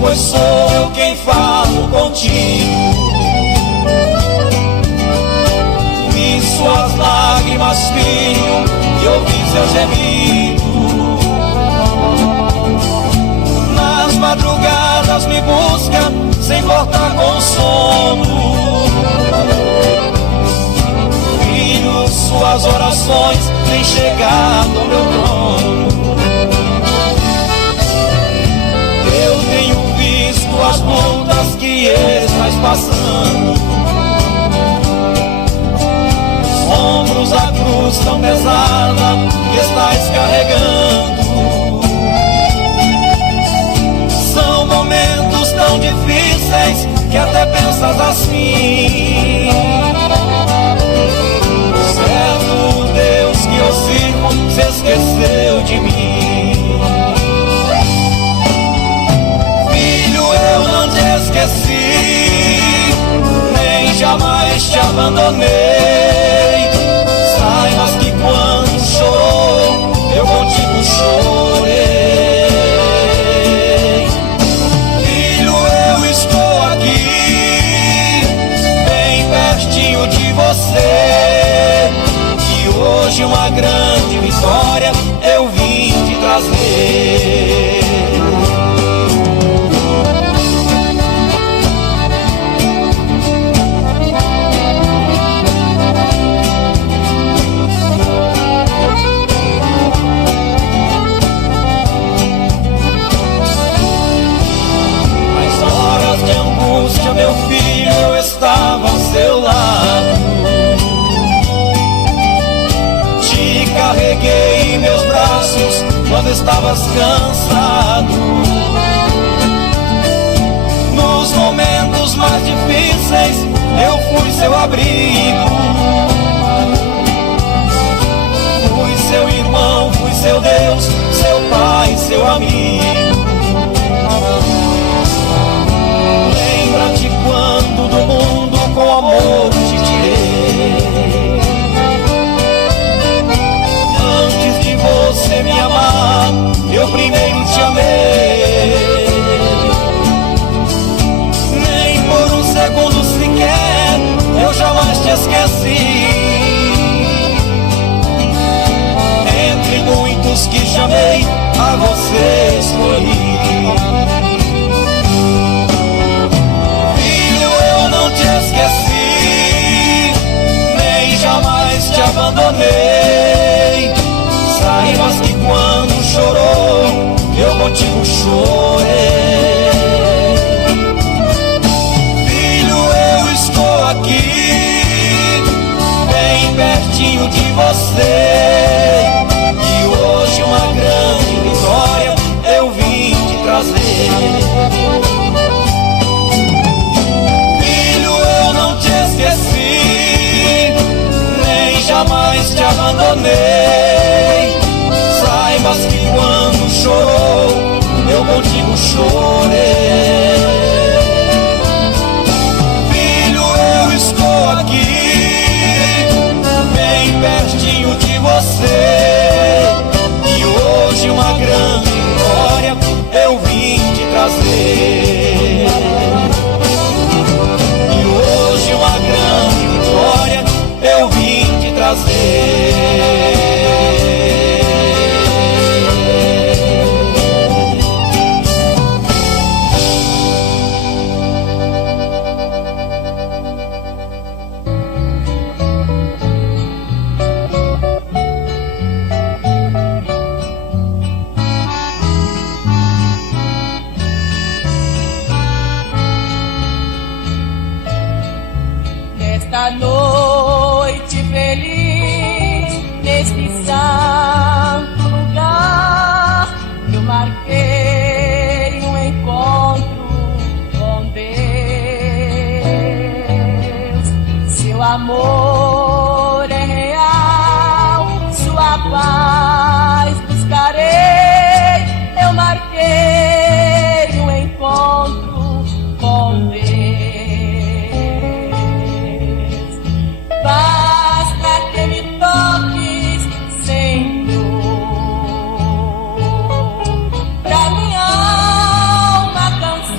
pois sou eu quem falo contigo. Vi suas lágrimas, filho, e ouvi seu gemido. Nas madrugadas me busca, sem importar com o sono. Filho, suas orações têm chegado ao meu trono. Eu tenho visto as lutas que estás passando. Ombros a cruz tão pesada que estás carregando. São momentos tão difíceis que até pensas assim. Certo Deus que eu sirvo se esqueceu de mim. Filho, eu não te esqueci, nem jamais te abandonei. Saibas que quando chorou, eu contigo chorei. Filho, eu estou aqui, bem pertinho de você. E hoje uma grande vitória eu vim te trazer. Meu filho, eu estava ao seu lado. Te carreguei em meus braços quando estavas cansado. Nos momentos mais difíceis eu fui seu abrigo. Fui seu irmão, fui seu Deus, seu pai, seu amigo. Lembra-te quando do mundo com amor te tirei. Antes de você me amar, eu primeiro te amei. Nem por um segundo sequer eu jamais te esqueci. Entre muitos que chamei, a você escolhi. Te esqueci, nem jamais te abandonei. Saibas que quando chorou, eu contigo chorei. Filho, eu estou aqui, bem pertinho de você. E hoje uma grande vitória eu vim te trazer. Esqueci, nem jamais te abandonei. Saibas que quando chorou, eu contigo chorei. Filho, eu estou aqui, bem pertinho de você. E hoje uma grande vitória eu vim te trazer. Uma grande vitória eu vim te trazer. Esta noite feliz, neste santo lugar, eu marquei um encontro com Deus. Seu amor é real, sua paz buscarei. Eu marquei um encontro com Deus. Basta que me toques, Senhor, pra minha alma cansada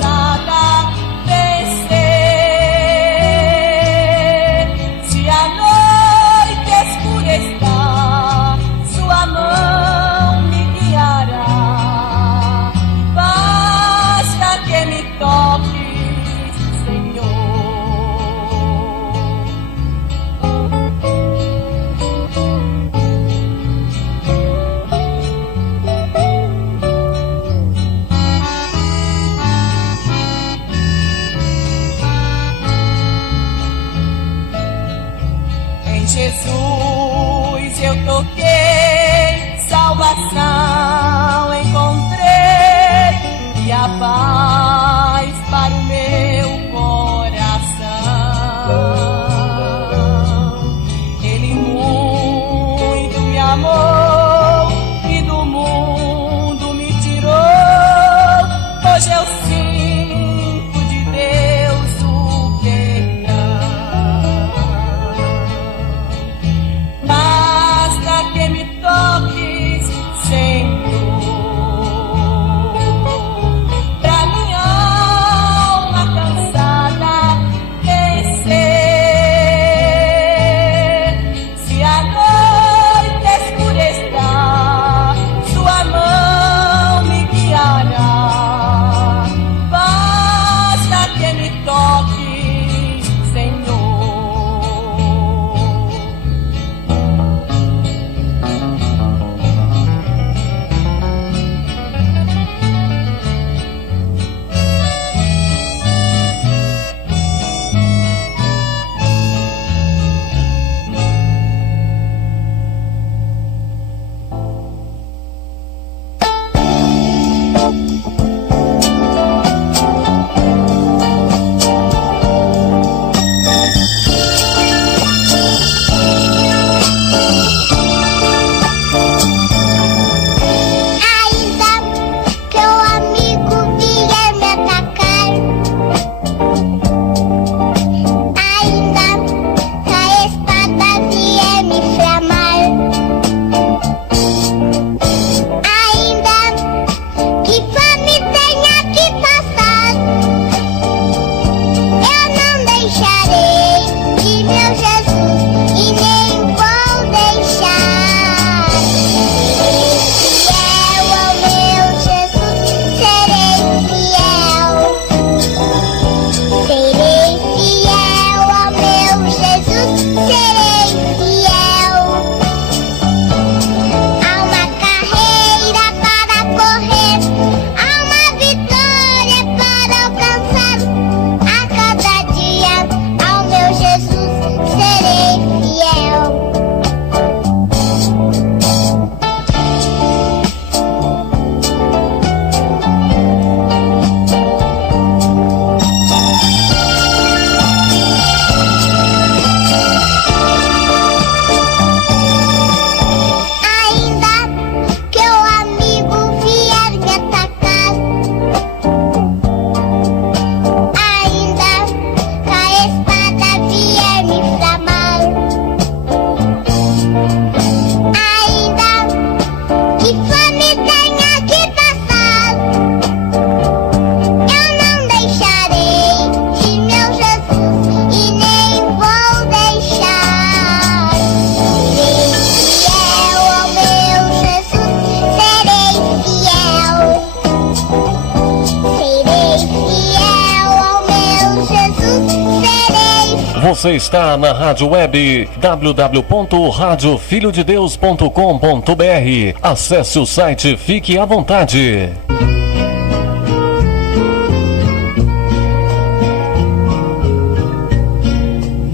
Você está na rádio web www.radiofilhodedeus.com.br. Acesse o site, fique à vontade.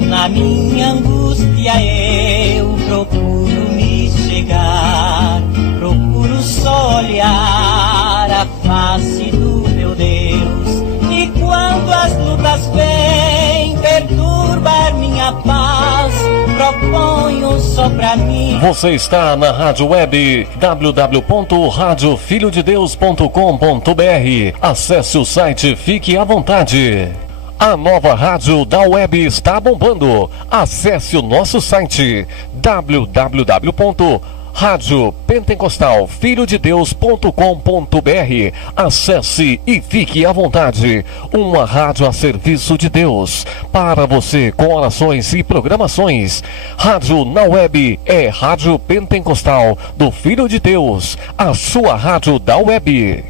Na minha angústia eu procuro me chegar, procuro só olhar a face do meu Deus. E quando as lutas vêm perturbar minha paz, proponho só pra mim. Você está na rádio web www.radiofilhodedeus.com.br. Acesse o site, fique à vontade. A nova rádio da web está bombando. Acesse o nosso site www.radiopentecostalfilhodedeus.com.br. Acesse e fique à vontade. Uma rádio a serviço de Deus, para você, com orações e programações. Rádio na web é Rádio Pentecostal do Filho de Deus, a sua rádio da web.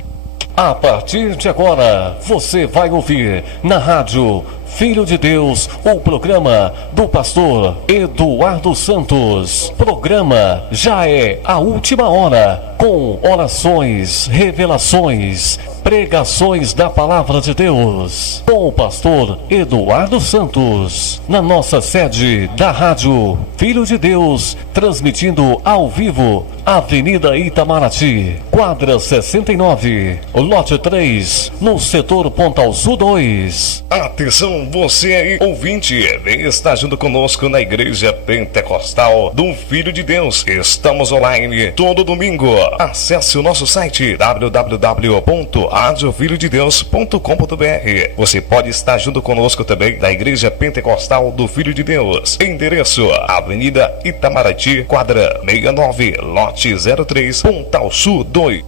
A partir de agora, você vai ouvir na rádio Filho de Deus, o programa do pastor Eduardo Santos. Programa Já é a Última Hora, com orações, revelações, pregações da Palavra de Deus, com o pastor Eduardo Santos, na nossa sede da rádio Filho de Deus, transmitindo ao vivo, Avenida Itamaraty, quadra 69, lote 3, no setor Pontal Sul 2. Atenção, você aí, ouvinte, está junto conosco na Igreja Pentecostal do Filho de Deus. Estamos online todo domingo. Acesse o nosso site www.radiofilhodedeus.com.br. Você pode estar junto conosco também na Igreja Pentecostal do Filho de Deus. Endereço: Avenida Itamaraty, quadra 69, lote 03, Pontal Sul 2.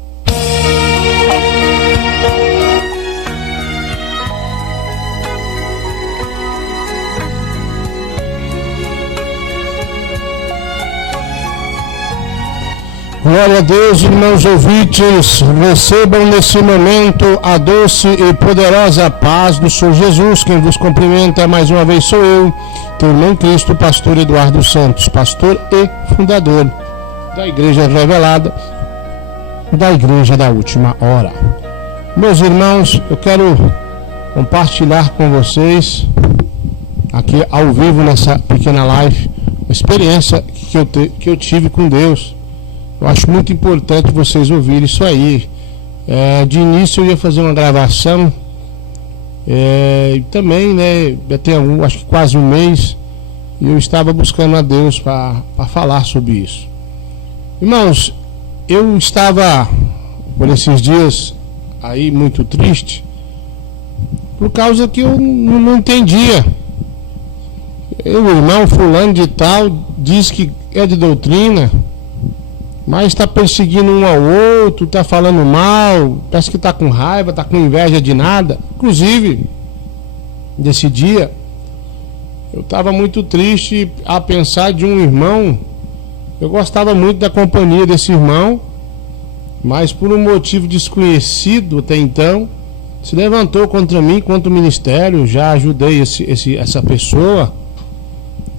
Glória a Deus, irmãos ouvintes, recebam nesse momento a doce e poderosa paz do Senhor Jesus. Quem vos cumprimenta mais uma vez sou eu, teu irmão Cristo, pastor Eduardo Santos, pastor e fundador da Igreja Revelada, da Igreja da Última Hora. Meus irmãos, eu quero compartilhar com vocês, aqui ao vivo nessa pequena live, uma experiência que eu tive com Deus. Eu acho muito importante vocês ouvirem isso aí. De início eu ia fazer uma gravação, e também, né, até acho que quase um mês, e eu estava buscando a Deus para falar sobre isso. Irmãos, eu estava por esses dias aí muito triste, por causa que eu não entendia. O irmão fulano de tal diz que é de doutrina, mas está perseguindo um ao outro, está falando mal, parece que está com raiva, está com inveja de nada. Inclusive, nesse dia, eu estava muito triste a pensar de um irmão. Eu gostava muito da companhia desse irmão, mas por um motivo desconhecido até então, se levantou contra mim, contra o ministério. Já ajudei essa pessoa,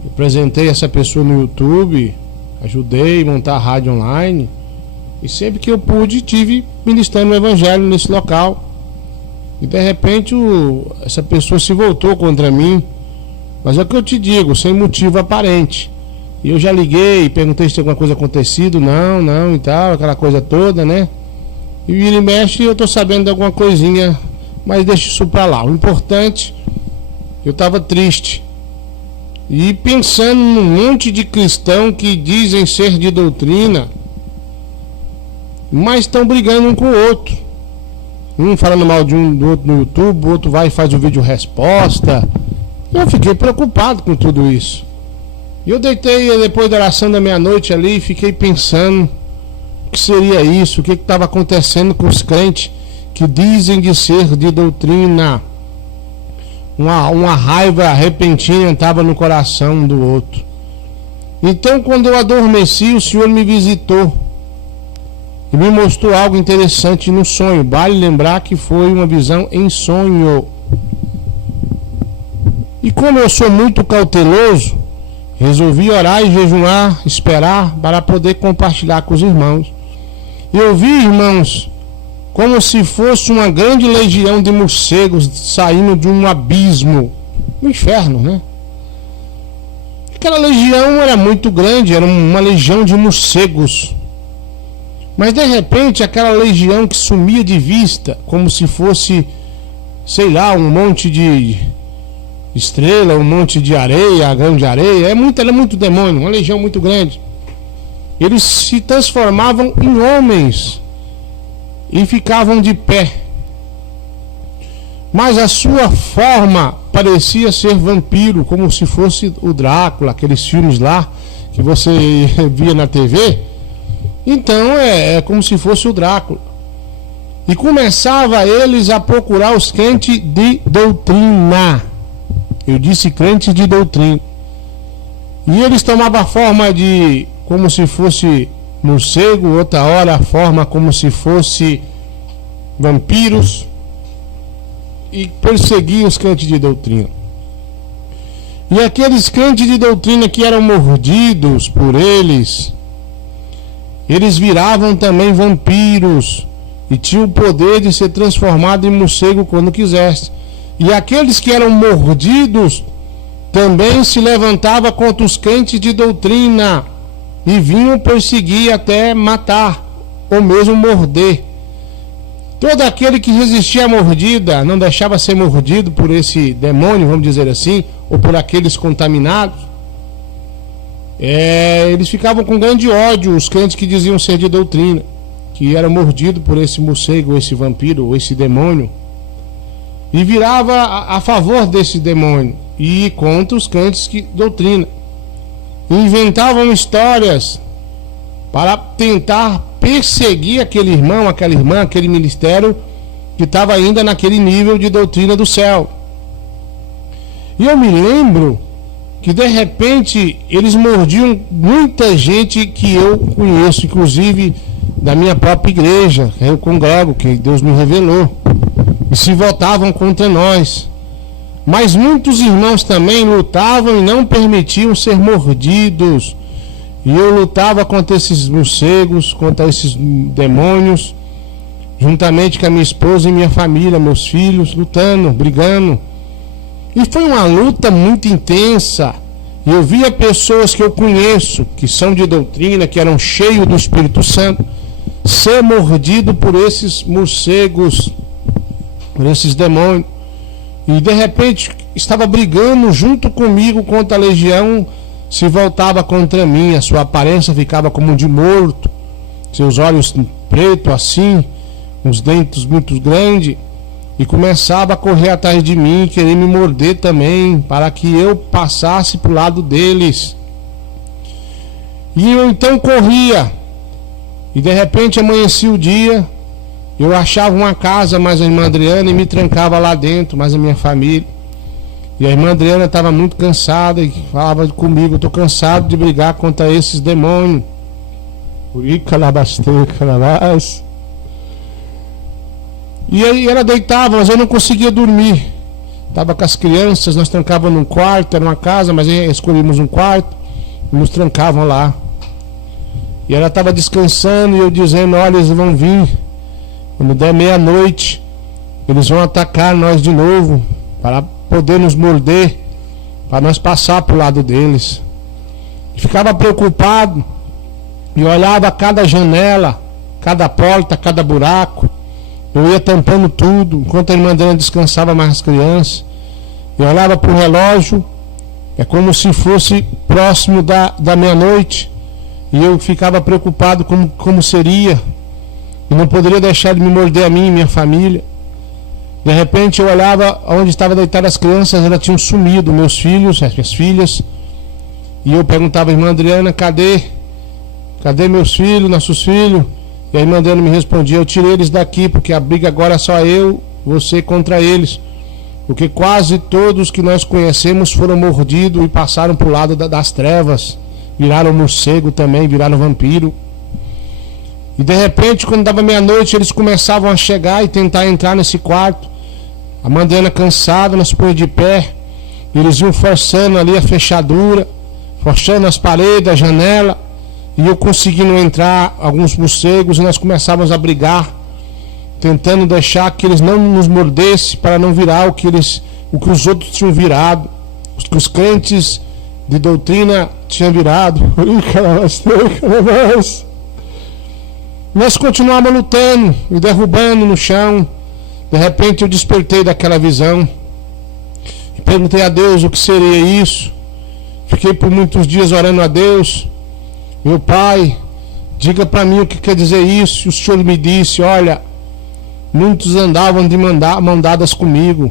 apresentei essa pessoa no YouTube, ajudei a montar a rádio online, e sempre que eu pude tive ministrando o evangelho nesse local. E de repente essa pessoa se voltou contra mim, mas é o que eu te digo, sem motivo aparente. E eu já liguei, perguntei se tinha alguma coisa acontecido, não e tal, aquela coisa toda, né? E vira e mexe, eu tô sabendo de alguma coisinha, mas deixa isso pra lá. O importante, eu tava triste e pensando num monte de cristão que dizem ser de doutrina, mas estão brigando um com o outro. Um falando mal de um do outro no YouTube, o outro vai e faz o vídeo resposta. Eu fiquei preocupado com tudo isso. E eu deitei depois da oração da meia-noite ali e fiquei pensando o que seria isso, o que estava acontecendo com os crentes que dizem de ser de doutrina. Uma raiva repentina estava no coração do outro. Então, quando eu adormeci, o Senhor me visitou e me mostrou algo interessante no sonho. Vale lembrar que foi uma visão em sonho. E como eu sou muito cauteloso, resolvi orar e jejuar, esperar para poder compartilhar com os irmãos. Eu vi, irmãos, como se fosse uma grande legião de morcegos saindo de um abismo, um inferno, né? Aquela legião era muito grande, era uma legião de morcegos. Mas de repente aquela legião que sumia de vista, como se fosse, sei lá, um monte de estrela, um monte de areia, grão de areia, era muito demônio, uma legião muito grande. Eles se transformavam em homens e ficavam de pé. Mas a sua forma parecia ser vampiro, como se fosse o Drácula, aqueles filmes lá que você via na TV. Então é como se fosse o Drácula. E começava eles a procurar os crentes de doutrina. Eu disse crentes de doutrina. E eles tomavam a forma de como se fosse morcego, outra hora a forma como se fosse vampiros, e perseguiam os crentes de doutrina. E aqueles crentes de doutrina que eram mordidos por eles viravam também vampiros e tinham o poder de ser transformado em morcego quando quisesse. E aqueles que eram mordidos também se levantavam contra os crentes de doutrina e vinham perseguir até matar ou mesmo morder. Todo aquele que resistia à mordida, não deixava ser mordido por esse demônio, vamos dizer assim, ou por aqueles contaminados, eles ficavam com grande ódio, os crentes que diziam ser de doutrina, que eram mordidos por esse morcego, ou esse vampiro, ou esse demônio, e virava a favor desse demônio e contra os crentes de doutrina. Inventavam histórias para tentar perseguir aquele irmão, aquela irmã, aquele ministério que estava ainda naquele nível de doutrina do céu. E eu me lembro que de repente eles mordiam muita gente que eu conheço, inclusive da minha própria igreja, eu congrego, que Deus me revelou, e se voltavam contra nós. Mas muitos irmãos também lutavam e não permitiam ser mordidos. E eu lutava contra esses morcegos, contra esses demônios, juntamente com a minha esposa e minha família, meus filhos, lutando, brigando. E foi uma luta muito intensa. E eu via pessoas que eu conheço, que são de doutrina, que eram cheios do Espírito Santo, ser mordido por esses morcegos, por esses demônios. E de repente estava brigando junto comigo contra a legião, se voltava contra mim, a sua aparência ficava como de morto, seus olhos pretos assim, os dentes muito grandes, e começava a correr atrás de mim, querer me morder também, para que eu passasse para o lado deles. E eu então corria, e de repente amanhecia o dia, eu achava uma casa mais a irmã Adriana e me trancava lá dentro, mais a minha família. E a irmã Adriana estava muito cansada e falava comigo: eu estou cansado de brigar contra esses demônios. E aí ela deitava, mas eu não conseguia dormir. Estava com as crianças, nós trancávamos num quarto, era uma casa, mas escolhemos um quarto e nos trancavam lá. E ela estava descansando e eu dizendo: olha, eles vão vir. Quando der meia-noite, eles vão atacar nós de novo, para poder nos morder, para nós passar para o lado deles. E ficava preocupado e olhava cada janela, cada porta, cada buraco. Eu ia tampando tudo, enquanto a irmã Adriana descansava mais as crianças. Eu olhava para o relógio, é como se fosse próximo da meia-noite, e eu ficava preocupado como seria. E não poderia deixar de me morder a mim e minha família. De repente eu olhava onde estavam deitadas as crianças, elas tinham sumido, meus filhos, as minhas filhas. E eu perguntava à irmã Adriana: cadê meus filhos, nossos filhos? E a irmã Adriana me respondia: eu tirei eles daqui, porque a briga agora é só eu, você contra eles. Porque quase todos que nós conhecemos foram mordidos e passaram para o lado das trevas. Viraram morcego também, viraram vampiro. E de repente, quando dava meia-noite, eles começavam a chegar e tentar entrar nesse quarto. A irmã Adriana cansada, nós põe de pé. Eles iam forçando ali a fechadura, forçando as paredes, a janela, e eu conseguindo entrar, alguns morcegos, e nós começávamos a brigar, tentando deixar que eles não nos mordessem, para não virar o que os outros tinham virado, que os crentes de doutrina tinham virado. Nós continuávamos lutando e derrubando no chão. De repente eu despertei daquela visão e perguntei a Deus o que seria isso. Fiquei por muitos dias orando a Deus. Meu Pai, diga para mim o que quer dizer isso. E o Senhor me disse: olha, muitos andavam de mão dadas comigo,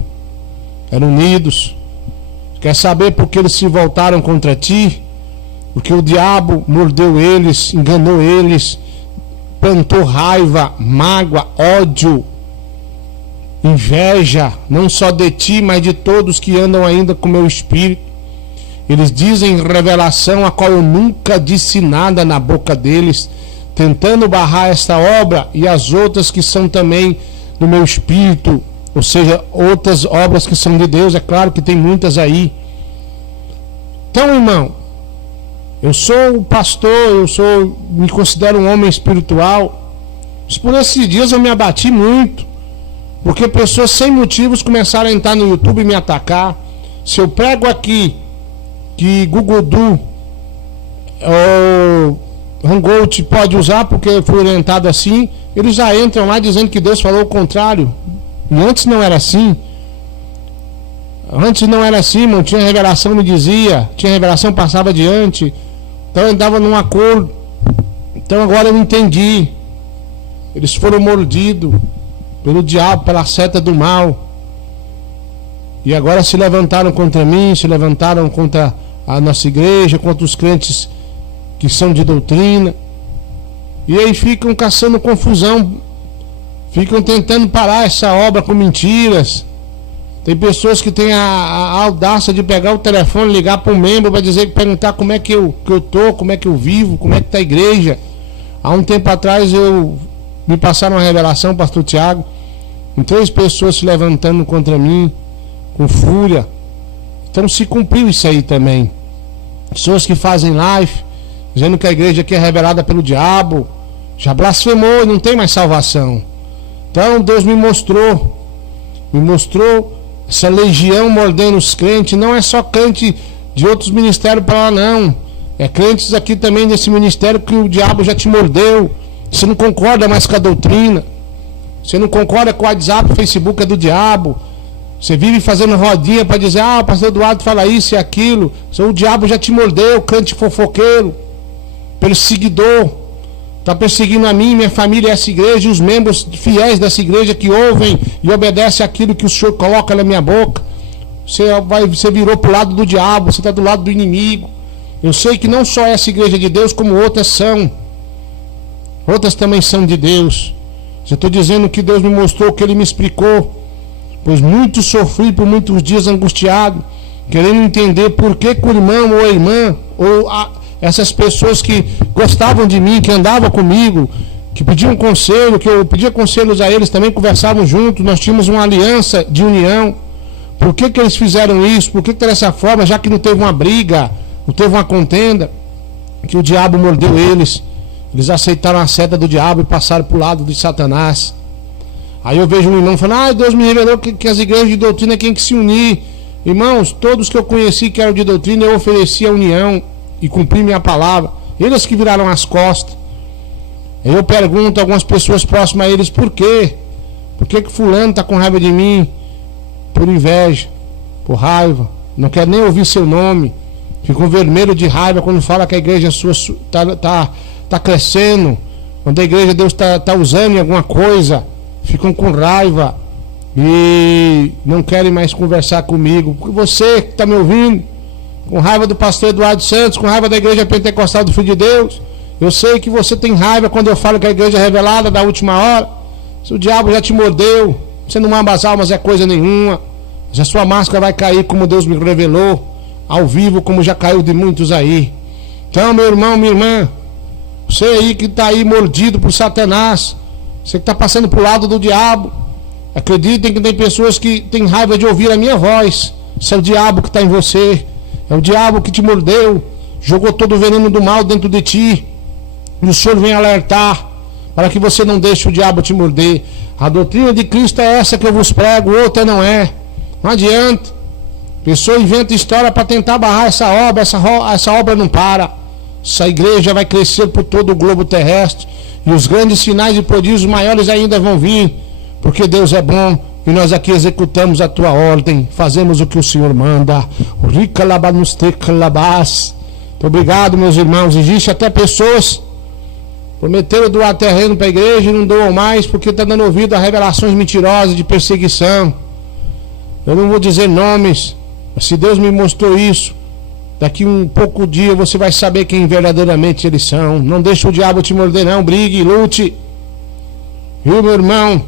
eram unidos. Quer saber por que eles se voltaram contra ti? Porque o diabo mordeu eles, enganou eles, plantou raiva, mágoa, ódio, inveja, não só de ti, mas de todos que andam ainda com meu espírito. Eles dizem revelação a qual eu nunca disse nada na boca deles, tentando barrar esta obra e as outras que são também do meu espírito, ou seja, outras obras que são de Deus. É claro que tem muitas aí. Então, irmão, eu sou pastor, me considero um homem espiritual, mas por esses dias eu me abati muito, porque pessoas sem motivos começaram a entrar no YouTube e me atacar. Se eu prego aqui que Google Do ou Hangout pode usar porque eu fui orientado assim, eles já entram lá dizendo que Deus falou o contrário. E antes não era assim. Antes não era assim, irmão. Tinha revelação, me dizia. Tinha revelação, passava adiante. Então eu andava num acordo. Então agora eu entendi. Eles foram mordidos pelo diabo, pela seta do mal. E agora se levantaram contra mim, se levantaram contra a nossa igreja, contra os crentes que são de doutrina. E aí ficam caçando confusão, ficam tentando parar essa obra com mentiras. Tem pessoas que têm a audácia de pegar o telefone, ligar para um membro para perguntar como é que eu tô, como é que eu vivo, como é que está a igreja. Há um tempo atrás me passaram uma revelação, pastor Tiago, com 3 pessoas se levantando contra mim com fúria. Então se cumpriu isso aí também. Pessoas que fazem live dizendo que a igreja aqui é revelada pelo diabo, já blasfemou e não tem mais salvação. Então Deus me mostrou essa legião mordendo os crentes. Não é só crente de outros ministérios para lá, não. É crentes aqui também desse ministério que o diabo já te mordeu. Você não concorda mais com a doutrina, você não concorda com o WhatsApp, o Facebook é do diabo. Você vive fazendo rodinha para dizer: o pastor Eduardo fala isso e aquilo. O diabo já te mordeu, crente fofoqueiro, perseguidor. Está perseguindo a mim, minha família, essa igreja, e os membros fiéis dessa igreja que ouvem e obedecem aquilo que o Senhor coloca na minha boca. Você virou para o lado do diabo, você está do lado do inimigo. Eu sei que não só essa igreja de Deus, como outras são. Outras também são de Deus. Eu estou dizendo que Deus me mostrou, que Ele me explicou. Pois muito sofri por muitos dias angustiado, querendo entender por que o irmão ou a irmã, ou essas pessoas que gostavam de mim, que andavam comigo, que pediam conselho, que eu pedia conselhos a eles, também conversavam juntos, nós tínhamos uma aliança de união. Por que eles fizeram isso? Por que dessa forma, já que não teve uma briga, não teve uma contenda, que o diabo mordeu eles? Eles aceitaram a seta do diabo e passaram para o lado de Satanás. Aí eu vejo um irmão falando: Deus me revelou que as igrejas de doutrina têm que se unir. Irmãos, todos que eu conheci que eram de doutrina, eu ofereci a união e cumpri minha palavra. Eles que viraram as costas. Aí eu pergunto a algumas pessoas próximas a eles: por quê? Por que fulano está com raiva de mim? Por inveja, por raiva, não quer nem ouvir seu nome, ficam vermelho de raiva quando fala que a igreja sua está crescendo, quando a igreja Deus está usando em alguma coisa, ficam com raiva e não querem mais conversar comigo. Porque você que está me ouvindo, com raiva do pastor Eduardo Santos, com raiva da igreja pentecostal do Filho de Deus, eu sei que você tem raiva quando eu falo que a igreja é revelada da última hora. Se o diabo já te mordeu, você não ama as almas é coisa nenhuma, já sua máscara vai cair como Deus me revelou, ao vivo, como já caiu de muitos aí. Então, meu irmão, minha irmã, você aí que está aí mordido por Satanás, você que está passando para o lado do diabo, acreditem que tem pessoas que têm raiva de ouvir a minha voz, Isso é o diabo que está em você. É o diabo que te mordeu, jogou todo o veneno do mal dentro de ti. E o Senhor vem alertar para que você não deixe o diabo te morder. A doutrina de Cristo é essa que eu vos prego, outra não é. Não adianta. A pessoa inventa história para tentar barrar essa obra. Essa obra não para. Essa igreja vai crescer por todo o globo terrestre. E os grandes sinais e prodígios maiores ainda vão vir. Porque Deus é bom. E nós aqui executamos a tua ordem. Fazemos o que o Senhor manda. Muito obrigado, meus irmãos. Existe até pessoas prometeram doar terreno para a igreja e não doam mais porque está dando ouvido a revelações mentirosas de perseguição. Eu não vou dizer nomes, mas se Deus me mostrou isso, daqui um pouco dia você vai saber quem verdadeiramente eles são. Não deixe o diabo te morder não, brigue, lute. Viu, meu irmão?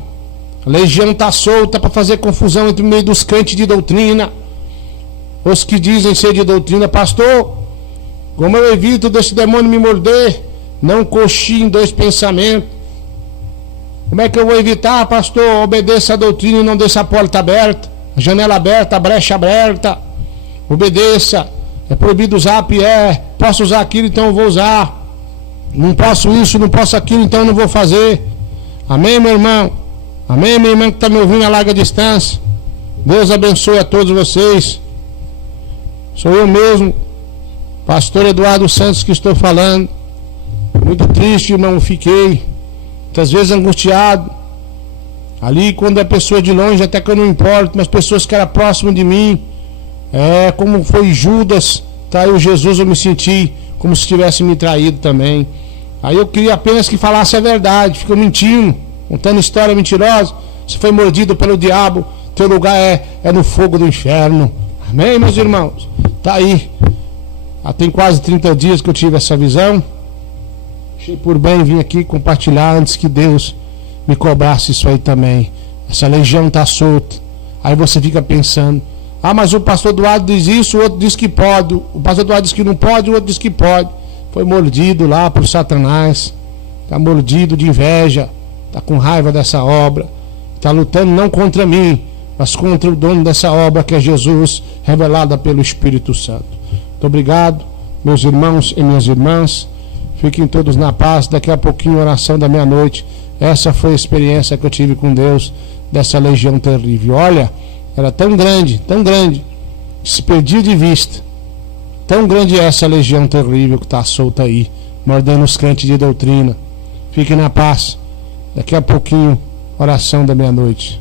A legião está solta para fazer confusão entre o meio dos crentes de doutrina. Os que dizem ser de doutrina, pastor, como eu evito desse demônio me morder? Não coxie em dois pensamentos. Como é que eu vou evitar, pastor? Obedeça a doutrina e não deixe a porta aberta, a janela aberta, a brecha aberta. Obedeça. É proibido usar, posso usar aquilo, então eu vou usar. Não posso isso, não posso aquilo, então eu não vou fazer. Amém, meu irmão? Amém, minha irmã que está me ouvindo a larga distância? Deus abençoe a todos vocês. Sou eu mesmo, pastor Eduardo Santos, que estou falando. Muito triste, irmão, fiquei muitas vezes angustiado. Ali quando a pessoa de longe, até que eu não importo, mas pessoas que eram próximas de mim, como foi Judas, traiu Jesus, eu me senti como se tivesse me traído também. Aí eu queria apenas que falasse a verdade, ficou mentindo, contando história mentirosa. Você foi mordido pelo diabo, teu lugar é no fogo do inferno. Amém, meus irmãos? Tá aí. Tem quase 30 dias que eu tive essa visão. Achei por bem vir aqui compartilhar antes que Deus me cobrasse isso aí também. Essa legião está solta. Aí você fica pensando, mas o pastor Eduardo diz isso, o outro diz que pode. O pastor Eduardo diz que não pode, o outro diz que pode. Foi mordido lá por Satanás. Está mordido de inveja. Está com raiva dessa obra. Está lutando não contra mim, mas contra o dono dessa obra, que é Jesus, revelada pelo Espírito Santo. Muito obrigado, meus irmãos e minhas irmãs. Fiquem todos na paz. Daqui a pouquinho, oração da meia-noite. Essa foi a experiência que eu tive com Deus, dessa legião terrível. Olha, era tão grande, se perdia de vista. Tão grande é essa legião terrível que está solta aí, mordendo os crentes de doutrina. Fiquem na paz. Daqui a pouquinho, oração da meia-noite.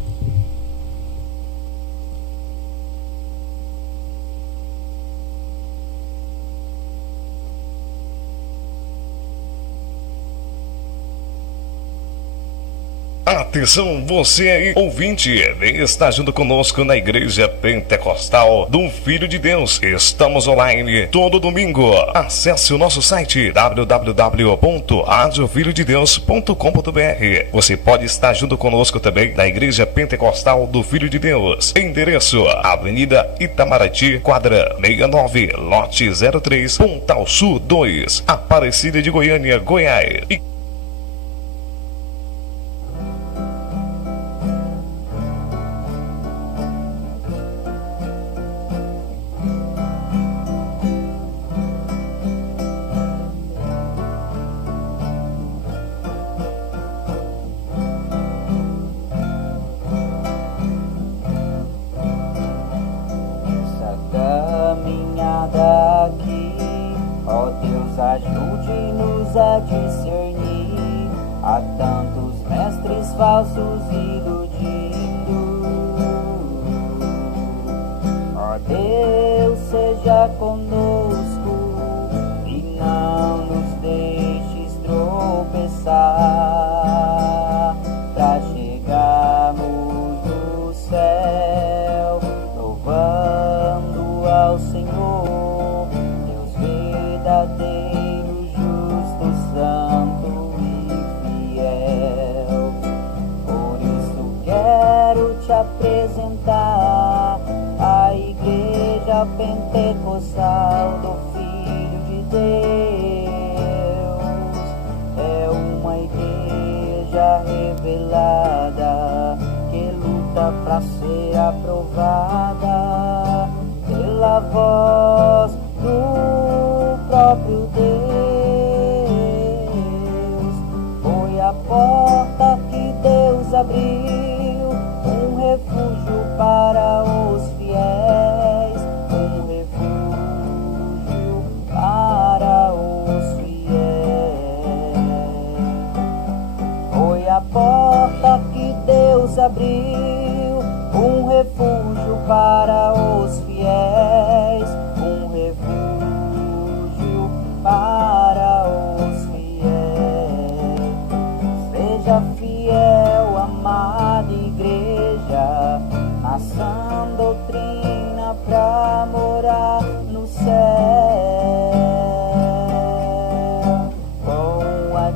Atenção, você aí, ouvinte, está junto conosco na Igreja Pentecostal do Filho de Deus. Estamos online todo domingo. Acesse o nosso site www.radiofilhodedeus.com.br. Você pode estar junto conosco também na Igreja Pentecostal do Filho de Deus. Endereço: Avenida Itamaraty, quadra 69, lote 03, Pontal Sul 2, Aparecida de Goiânia, Goiás. Ajude-nos a discernir, há tantos mestres falsos iludindo. Ó Deus, seja conosco e não nos deixes tropeçar, pra chegarmos no céu, louvando ao Senhor, Deus verdadeiro, justo, santo e fiel. Por isso quero te apresentar a Igreja Pentecostal do Filho de Deus. É uma igreja revelada que luta pra ser aprovada. pela voz do próprio Deus. Foi a porta que Deus abriu, um refúgio para os fiéis, um refúgio para os fiéis. Foi a porta que Deus abriu, um refúgio para os fiéis, um refúgio para os fiéis. Seja fiel, amada igreja, na sã doutrina pra morar no céu, com a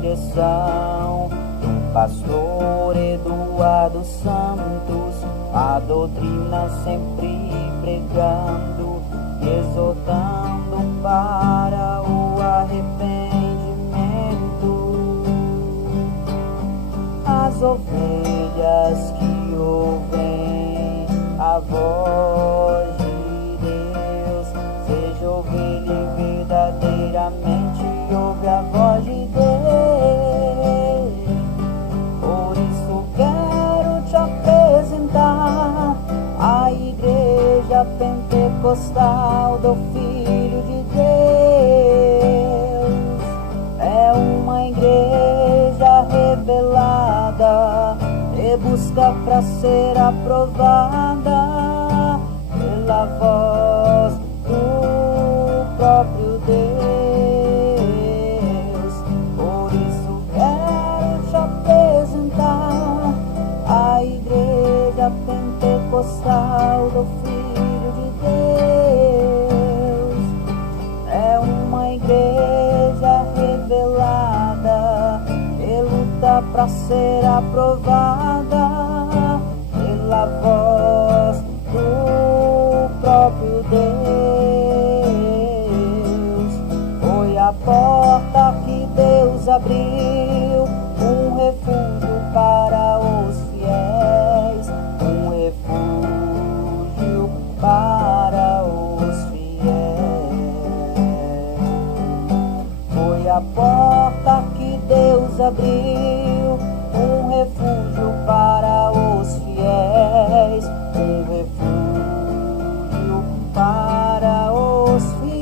direção do pastor Eduardo Santos, a doutrina sempre pregando, exortando para o arrependimento. As ovelhas que ouvem a voz de Deus, seja ovelha e verdadeiramente ouve a voz de Deus. Por isso quero te apresentar a Igreja Pentecostal do Filho de Deus. É uma igreja revelada e busca para ser aprovada pela voz do próprio Deus. Por isso quero te apresentar a Igreja Pentecostal do Filho de Deus. É uma igreja revelada e luta para ser aprovada pela voz do próprio Deus. Foi a porta que Deus abriu, um refúgio para os fiéis, um refúgio para os fiéis. Foi a porta que Deus abriu, um refúgio para os fiéis, um refúgio para os fiéis.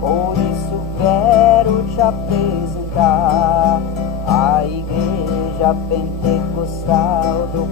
Por isso quero te apresentar a Igreja Pentecostal do